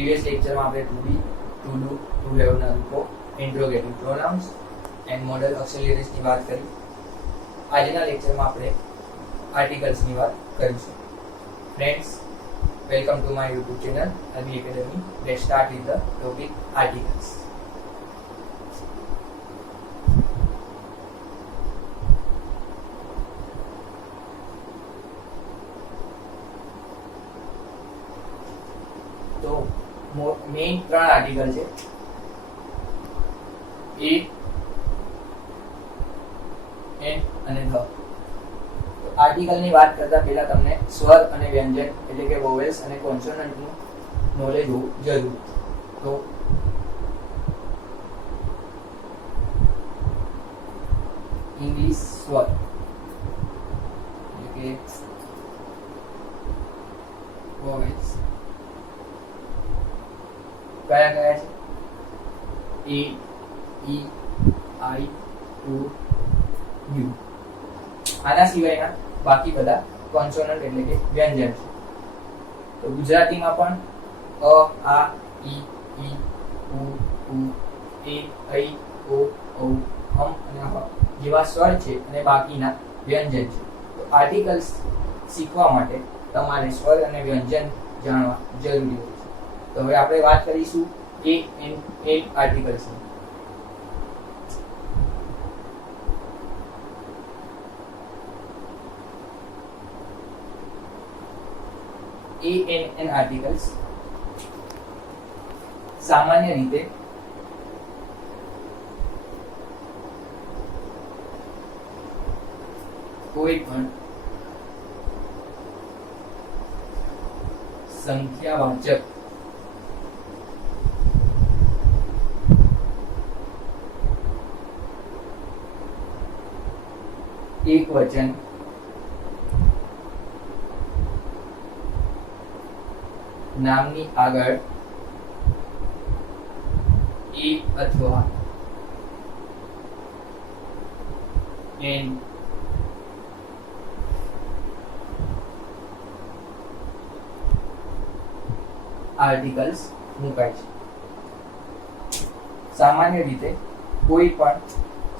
Previous લેક્ચરમાં આપણે to be, to do, to હેવના રૂપો, ઇન્ટ્રોગેટિવ પ્રોનાઉન્સ એન્ડ મોડલ ઓક્સિલરીઝની વાત કરી. આજના લેક્ચરમાં આપણે આર્ટિકલ્સની વાત કરીશું. Friends, welcome to my YouTube channel Almi academy. Let's start with the topic articles. તો મેઇન 3 આર્ટિકલ છે. એ, એન અને ધ. આર્ટિકલની વાત કરતા પહેલા તમને સ્વર અને વ્યંજન એટલે કે વોવેલ્સ અને કોન્સોનન્ટનું નોલેજ હોવું જરૂરી. તો ઇંગ્લિશ સ્વર એટલે કે વોવેલ્સ કયા કયા છે? એ, ઈ, આઈ, ઓ, યુ. આના સિવાયના બાકી બધા કોન્સોનન્ટ એટલે કે વ્યંજન છે. તો ગુજરાતીમાં પણ અ, આ, ઈ, ઉ, એ, ઐ, ઓ, ઔ, અને હ જેવા સ્વર છે અને બાકીના વ્યંજન છે. તો આર્ટિકલ્સ શીખવા માટે તમારે સ્વર અને વ્યંજન જાણવા જરૂરી હોય છે. તો હવે આપણે વાત કરીશું એ એન આર્ટિકલ્સની. એન આર્ટિકલ્સ સામાન્ય રીતે કોઈ પણ સંખ્યાવાચક એકવચન નામની આગળ એ અથવા એન આર્ટિકલ્સ મુકાય છે. સામાન્ય રીતે કોઈ પણ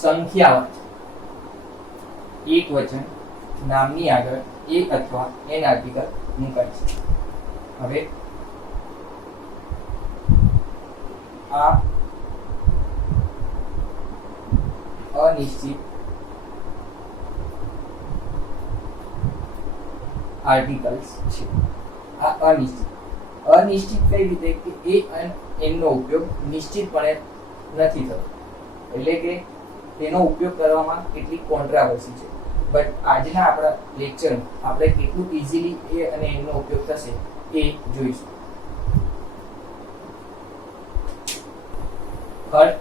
સંખ્યાવાચક એકવચન નામની આગળ એક અથવા એન આર્ટિકલ મુકાય છે. હવે આ અનિશ્ચિત આર્ટિકલ્સ છે. આ અનિશ્ચિત કઈ રીતે કે એ અને એન નો ઉપયોગ નિશ્ચિતપણે નથી થતો, એટલે કે તેનો ઉપયોગ કરવામાં કેટલીક કોન્ટ્રાવર્સી છે. બટ આજના આપણા લેક્ચરમાં આપણે કેટલું ઇઝીલી એ અને એન નો ઉપયોગ થશે એ જોઈશું. ખડ,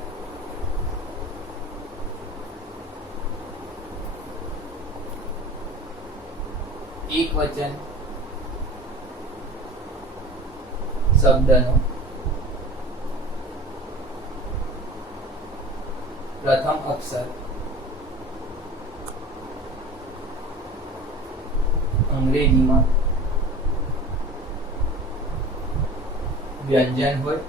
એકવચન શબ્દનો પ્રથમ અક્ષર અંગ્રેજીમાં વ્યંજન હોય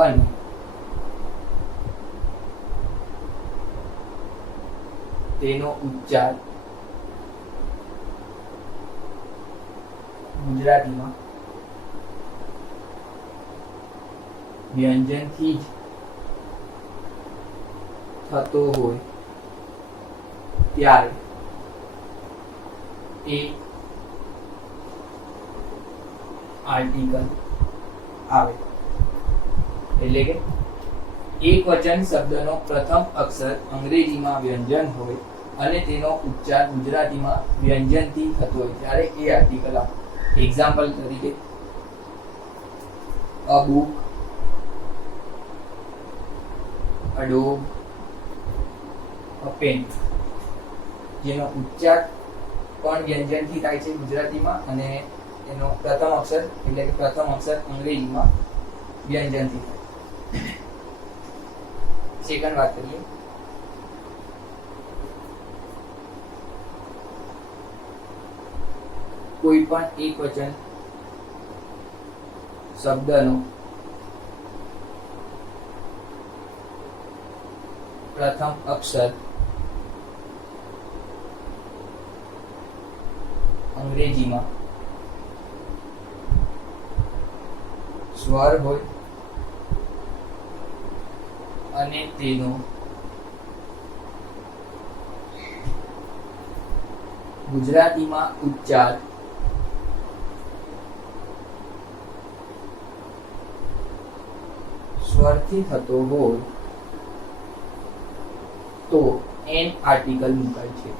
અને તેનો ઉચ્ચાર ગુજરાતીમાં વ્યંજનથી જ થતો હોય ત્યારે એ આર્ટિકલ આવે. એટલે કે એકવચન શબ્દનો પ્રથમ અક્ષર અંગ્રેજીમાં વ્યંજન હોય અને તેનો ઉચ્ચાર ગુજરાતીમાં વ્યંજનથી થતો હોય ત્યારે એ આર્ટિકલ આવે. એક્ઝામ્પલ તરીકે a book, a dog, a pen, જેનો ઉચ્ચાર પણ વ્યંજનથી થાય છે ગુજરાતીમાં અને એનો પ્રથમ અક્ષર એટલે કે પ્રથમ અક્ષર અંગ્રેજીમાં વ્યંજનથી થાય. સેકન્ડ વાત કરીએ. કોઈ પણ એક વચન શબ્દનો પ્રથમ અક્ષર અંગ્રેજીમાં સ્વર હોય અને તેનો ગુજરાતીમાં ઉચ્ચાર સ્વરથી થતો હોય તો એન આર્ટિકલ મુકાય છે.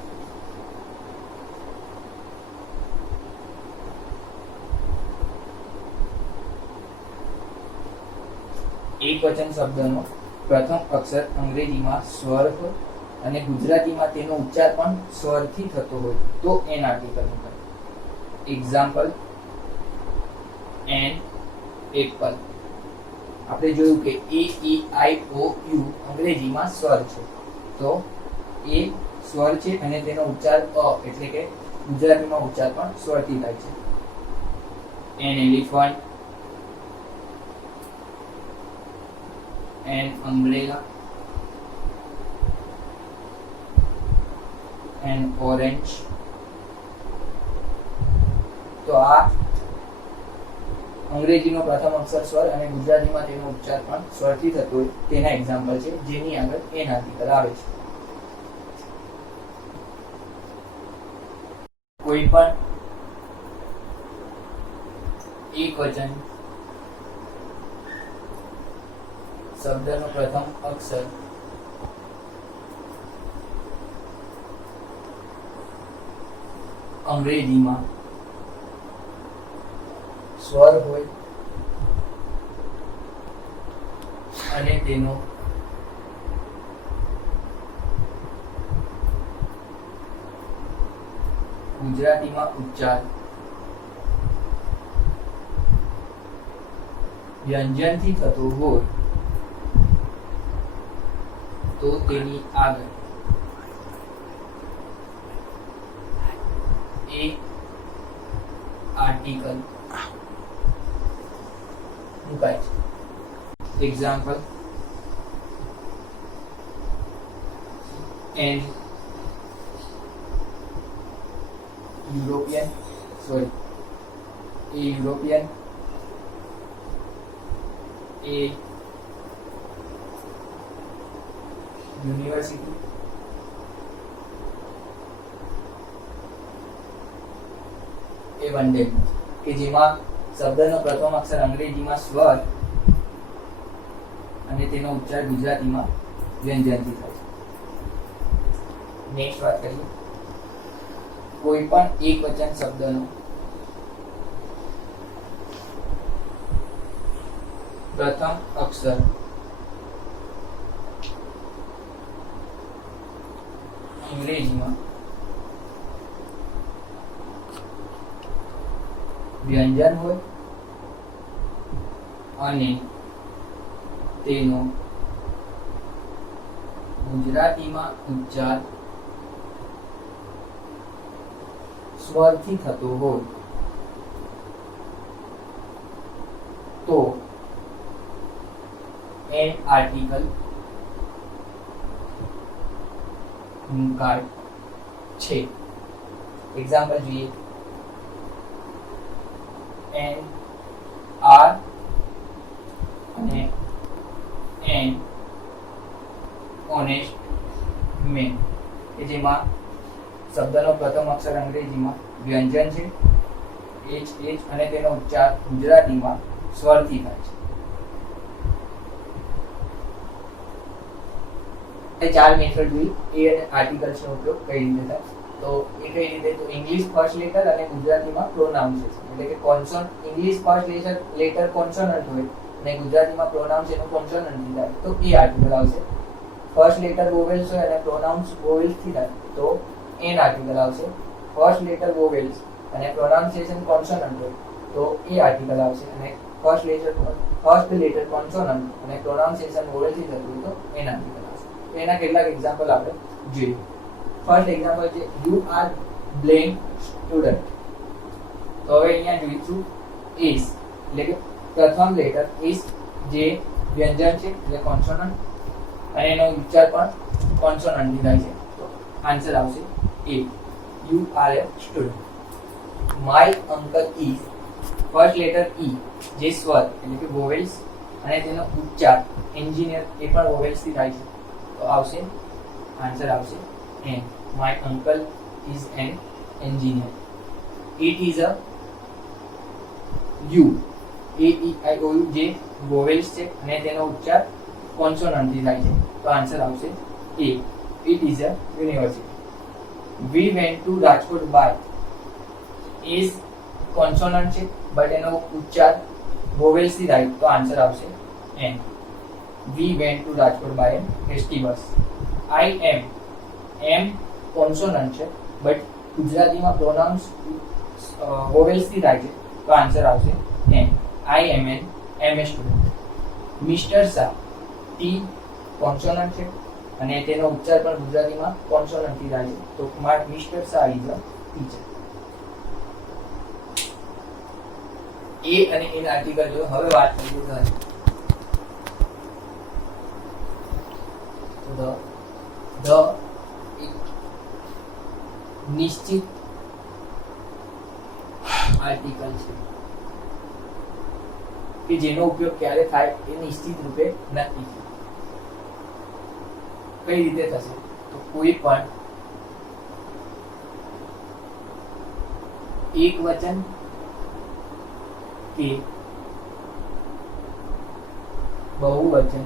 એકવચન શબ્દનો પ્રથમ અક્ષર અંગ્રેજીમાં સ્વર હોય અને ગુજરાતીમાં તેનો ઉચ્ચાર પણ સ્વરથી થતો હોય તો એન આર્ટિકલ મુકાય. Example, an apple. આપણે જોયું કે એ ઈ આઈ ઓ યુ અંગ્રેજીમાં સ્વર છે, તો એ સ્વર છે અને તેનો ઉચ્ચાર અ એટલે કે ગુજરાતીમાં ઉચ્ચાર પણ સ્વરથી થાય છે. An elephant, an umbrella, an orange. તો આ અંગ્રેજીનો પ્રથમ અક્ષર સ્વર અને ગુજરાતીમાં તેનો ઉચ્ચાર પણ સ્વરથી થતો હોય તેના એક્ઝામ્પલ છે, જેની આગળ એન આર્ટિકલ આવે છે. કોઈ પણ એકવચન શબ્દનો પ્રથમ અક્ષર અંગ્રેજીમાં સ્વર હોય અને તેનો ગુજરાતીમાં ઉચ્ચાર વ્યંજનથી થતો હોય તો તેની આગળ એ આર્ટિકલ મુકાય છે. એક્ઝામ્પલ, એન યુરોપિયન એ યુનિવર્સિટી, એ વન ડે, કે જેમાં શબ્દનો પ્રથમ અક્ષર અંગ્રેજીમાં સ્વર અને તેનો ઉચ્ચાર ગુજરાતીમાં વ્યંજનથી થાય છે. નેક્સ્ટ વાત કરીએ, કોઈ પણ એકવચન શબ્દનો પ્રથમ અક્ષર અંગ્રેજીમાં વ્યંજન હોય અને તેનો ગુજરાતીમાં ઉચ્ચાર સ્વરથી થતો હોય તો એન આર્ટિકલ મુકાય છે. એક્ઝામ્પલ જોઈએ, એન આર અને એન ઓનેસ્ટ મેન, કે જેમાં શબ્દનો પ્રથમ અક્ષર અંગ્રેજીમાં વ્યંજન છે એચ અને તેનો ઉચ્ચાર ગુજરાતીમાં સ્વરથી થાય છે. ચાર મેથડ જોઈ એ અને આર્ટિકલ્સનો ઉપયોગ કઈ રીતે થાય. તો એ કઈ રીતે, તો ઇંગ્લિશ ફર્સ્ટ લેટર અને ગુજરાતીમાં પ્રોનાઉન્સિએશન, એટલે કે consonant, English first letter consonant હોય અને ગુજરાતીમાં પ્રોનાઉન્સ એનું કોન્સોનન્ટથી થાય તો એ આર્ટિકલ આવશે. ફર્સ્ટ લેટર વોવેલ્સ હોય અને પ્રોનાઉન્સ વોવેલ્સથી થાય તો એન આર્ટિકલ આવશે. ફર્સ્ટ લેટર વોવેલ્સ અને પ્રોનાઉન્સિએશન કોન્સોનન્ટ હોય તો એ આર્ટિકલ આવશે. અને ફર્સ્ટ લેટર કોન્સોનન્ટ અને પ્રોનાઉન્સિએશન વોવેલ્સથી થતું હોય તો એન આર્ટિકલ આવશે. એના કેટલાક એક્ઝામ્પલ આપણે જોઈએ. ફર્સ્ટ એક્ઝામ્પલ છે, યુ આર બ્લેન્ક સ્ટુડન્ટ. તો હવે અહીંયા જોઈશું ઇઝ, એટલે કે પ્રથમ લેટર ઇસ જે વ્યંજન છે એટલે કોન્સોનન્ટ અને એનો ઉચ્ચાર પણ કોન્સોનન્ટ થી થાય છે. તો આન્સર આવશે a. You are a student. My uncle is first letter E જે સ્વર એટલે કે વોવેલ્સ અને તેનો ઉચ્ચાર એન્જિનિયર એ પણ વોવેલ્સ થી થાય છે. તો આવશે આન્સર આવશે an. My uncle is an engineer. It is a U A E I O U જે વોવેલ્સ છે અને તેનો ઉચ્ચાર કોન્સોનન્ટ થી થાય છે. તો આન્સર આવશે a. It is a university. We went to Rajkot by is consonant છે બટ એનો ઉચ્ચાર વોવેલ્સ થી થાય. તો આન્સર આવશે an. We went to Rajkot by an ST bus. I am M consonant છે બટ ગુજરાતીમાં પ્રોનાઉન્સ વોવેલ્સ થી થાય છે. તો આન્સર આવશે an. I am an M A student. Mister Shah T consonant છે અને તેનો ઉચ્ચાર પણ ગુજરાતીમાં કોન્સોનન્ટ થી થાય છે. તો mister Shah is a teacher. A અને એન આર્ટિકલ જો હવે વાત કરીએ તો ધ એક નિશ્ચિત આર્ટિકલ છે કે જેનો ઉપયોગ ક્યારે થાય એ નિશ્ચિત રૂપે નક્કી છે. કઈ રીતે થશે? તો કોઈ પણ એક વચન કે બહુવચન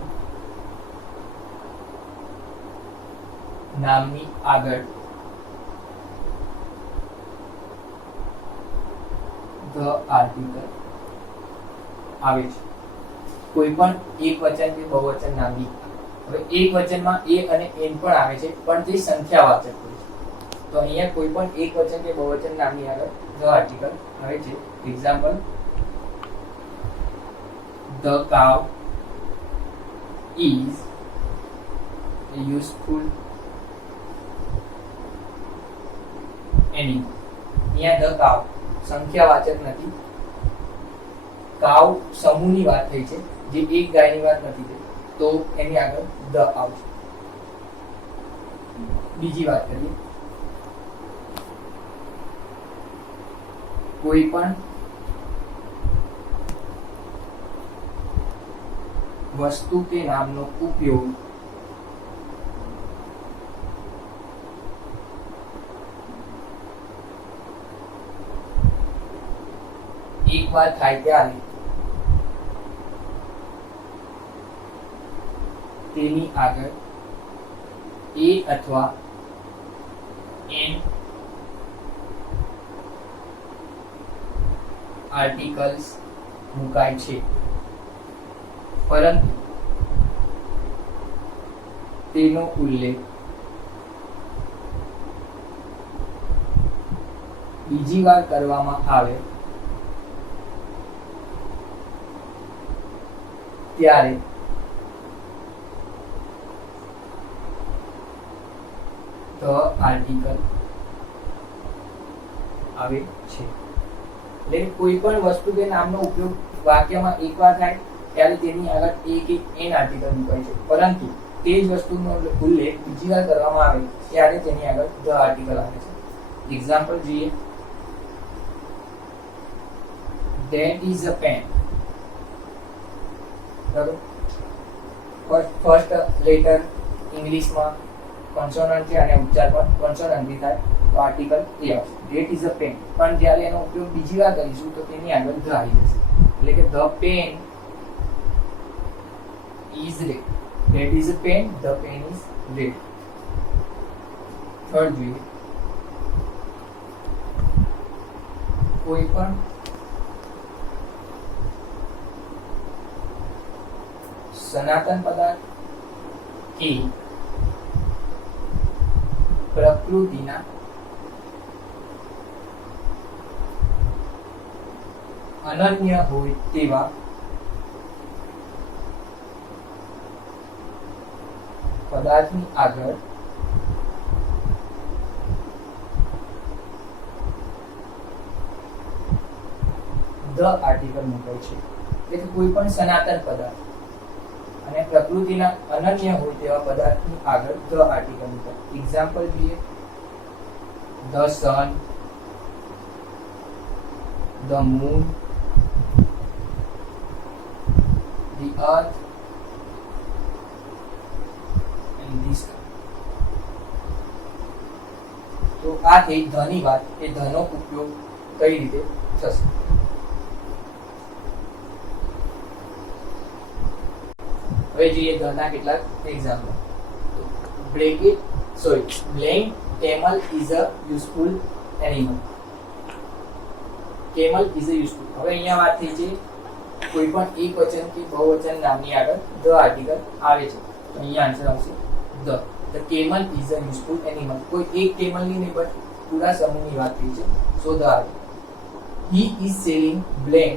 નામની આગળ ધ આર્ટિકલ આવે છે. કોઈ પણ એક વચન કે બહુવચન નામની. હવે એક વચનમાં એ અને એન પણ આવે છે પણ તે સંખ્યાવાચક હોય છે. તો અહીંયા કોઈ પણ એક વચન કે બહુવચન નામની આગળ ધ આર્ટિકલ આવે છે. Example, the cow is a useful animal. અહીંયા the cow સંખ્યાવાચક નથી. કાવ સમૂહની વાત થઈ છે જે એક ગાયની વાત નથી થઈ. તો એની આગળ ધ આવશે. બીજી વાત કરીએ, કોઈ પણ વસ્તુ કે નામનો ઉપયોગ એક વાર થાય ત્યારે તેની આગળ એ અથવા એન આર્ટિકલ્સ મુકાય છે, પરંતુ તેનો ઉલ્લેખ બીજી વાર કરવામાં આવે ત્યારે ધ આર્ટિકલ આવે છે. એટલે કોઈ પણ વસ્તુ કે નામનો ઉપયોગ વાક્યમાં એકવાર થાય ત્યારે તેની આગળ એ કે એન આર્ટિકલ મુકાય છે, પરંતુ તે જ વસ્તુનો ઉલ્લેખ બીજી વાર કરવામાં આવે ત્યારે તેની આગળ ધ આર્ટિકલ આવે છે. એક્ઝામ્પલ જોઈએ, that is a pen. બરાબર, ફર્સ્ટ લેટર ઇંગ્લિશમાં કોન્સોનન્ટ છે અને ઉચ્ચાર પણ કોન્સોનન્ટ થી થાય. તો આર્ટિકલ એ આવશે. that is a pen. પણ જ્યારે એનો ઉપયોગ બીજી વાર કરીશું તો તેની આગળ ધ આવી જશે. એટલે કે the pen is red. that is a pen, the pen is red. Third જોઈએ, કોઈ પણ સનાતન પદાર્થ કે પ્રકૃતિના અનન્ય હોય તેવા પદાર્થની આગળ ધ આર્ટિકલ મુકાય છે. એટલે કે કોઈ પણ સનાતન પદાર્થ અને પ્રકૃતિના અનન્ય હોય તેવા પદાર્થની આગળ ધ આર્ટિકલ મૂકો. એક્ઝામ્પલ જોઈએ, the sun, the moon, the earth and the sky. તો આ થઈ ધની વાત, એ ધનો ઉપયોગ કઈ રીતે થશે. હવે જોઈએ ધના કેટલાક example. Blank camel is a useful animal. camel is a useful. હવે અહીંયા વાત થઈ છે કોઈ પણ એક વચન કે બહુવચન નામની આગળ ધ આર્ટિકલ આવે છે, તો અહીંયા આન્સર આવશે the. The camel is a useful animal. કોઈ એક camel ની નહીં પણ પૂરા સમૂહની વાત થઈ છે. So the he is selling blank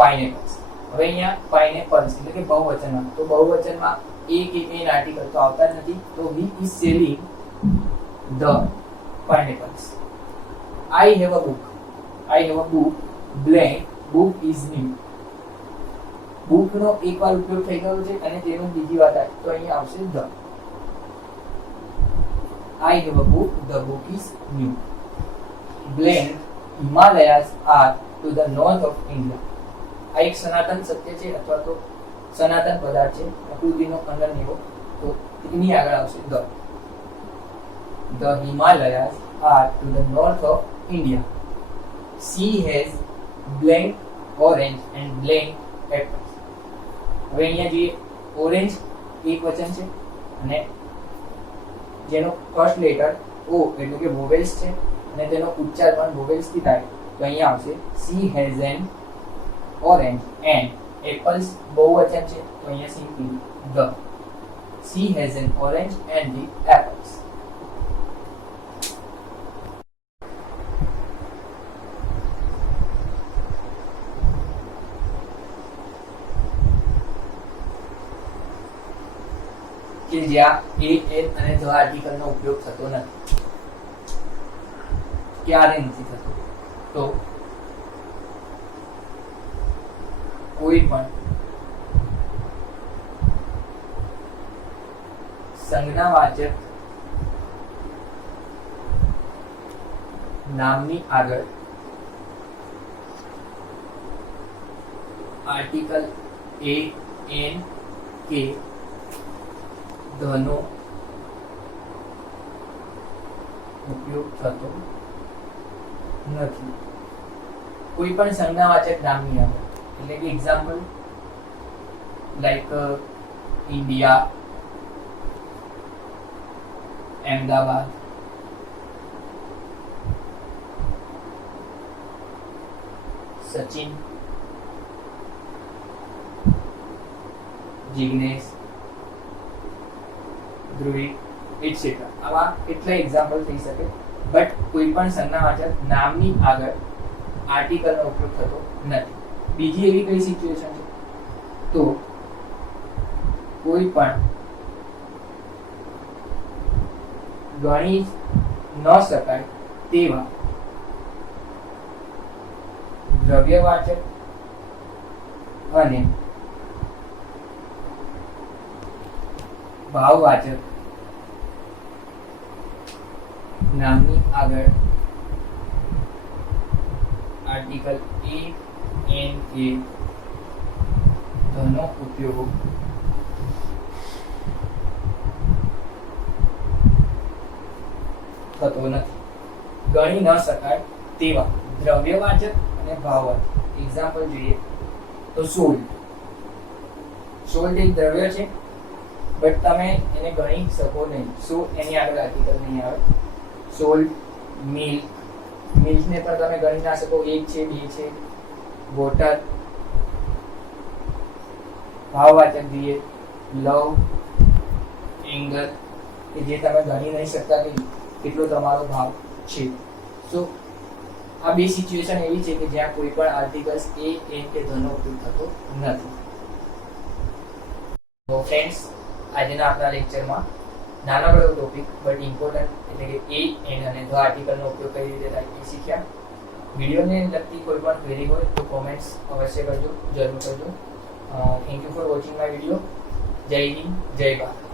pineapples. હવે અહીંયા pineapples એટલે કે બહુવચનમાં, તો બહુવચનમાં એક એન આર્ટિકલ તો આવતા જ નથી, તો he is selling the pineapples. I have a book. I have a book. Blank book is new. book નો એકવાર ઉપયોગ થઈ ગયો છે અને તેનો બીજી વાત આવે તો અહીંયા આવશે the. I have a book. The book is new. Blank Himalayas are to the north of India. આ એક સનાતન સત્ય છે અથવા તો સનાતન પદાર્થ છે, પ્રકૃતિનો અનન્ય, તો એની આગળ આવશે the. The Himalayas are to the north of India. She has blank orange and blank apples. હવે અહીંયા જે ઓરેન્જ એક વચન છે અને જેનો ફર્સ્ટ લેટર ઓ એટલે કે વોવેલ્સ છે અને તેનો ઉચ્ચાર પણ વોવેલ્સ થી થાય, તો અહીંયા આવશે she has an orange and apples બહુવચન છે, તો અહીંયા simply the. she has an orange and the apples. કે જ્યાં એ એન અને ધ આર્ટિકલ નો ઉપયોગ થતો નથી, ક્યારે નથી થતો, તો કોઈ પણ સંજ્ઞાવાચક નામની આગળ આર્ટિકલ એ એન કે ધનો ઉપયોગ થતો નથી. કોઈ પણ સંજ્ઞાવાચક નામની આગળ એટલે કે example like India, Ahmedabad, Sachin, Jignesh, Dhruvi etcetera. આવા કેટલા એક્ઝામ્પલ થઈ શકે, બટ કોઈ પણ સંજ્ઞાવાચક નામની આગળ આર્ટિકલનો ઉપયોગ થતો નથી. બીજી એવી કઈ સિચ્યુએશન છે, તો કોઈ પણ ગણી ન શકાય તેવા દ્રવ્યવાચક અને ભાવવાચક નામની આગળ આર્ટિકલ એ એન કે ધનો ઉપયોગ થતો નથી. ગણી ન શકાય તેવા દ્રવ્યવાચક અને ભાવવાચક. એક્ઝામ્પલ જોઈએ તો સોલ્ટ. સોલ્ટ એક દ્રવ્ય છે બટ તમે એને ગણી શકો નહીં, સો એની આગળ આર્ટિકલ નહીં આવે. સોલ્ટ, મિલ્ક, મિલ્કને પણ તમે ગણી ના શકો, એક છે, બે છે. વોટર. ભાવવાચક જોઈએ લવ, એંગર, કે જે તમે ગણી નહીં શકતા કે કેટલો તમારો ભાવ છે. સો આ બે સિચ્યુએશન એવી છે કે જ્યાં કોઈ પણ આર્ટિકલ્સ એ એન કે ધનો ઉપયોગ થતો નથી. તો ફ્રેન્ડ્સ, આજના આપણા લેક્ચરમાં નાનકડો ટોપિક બટ ઇમ્પોર્ટન્ટ એટલે કે એ એન અને ધ આર્ટિકલનો ઉપયોગ કઈ રીતે થાય એ શીખ્યા. વિડીયોને લગતી કોઈ પણ ક્વેરી હોય તો કોમેન્ટ્સ અવશ્ય કરજો, જરૂર કરજો. Thank you for watching my video. જય હિન્દ, જય ભારત.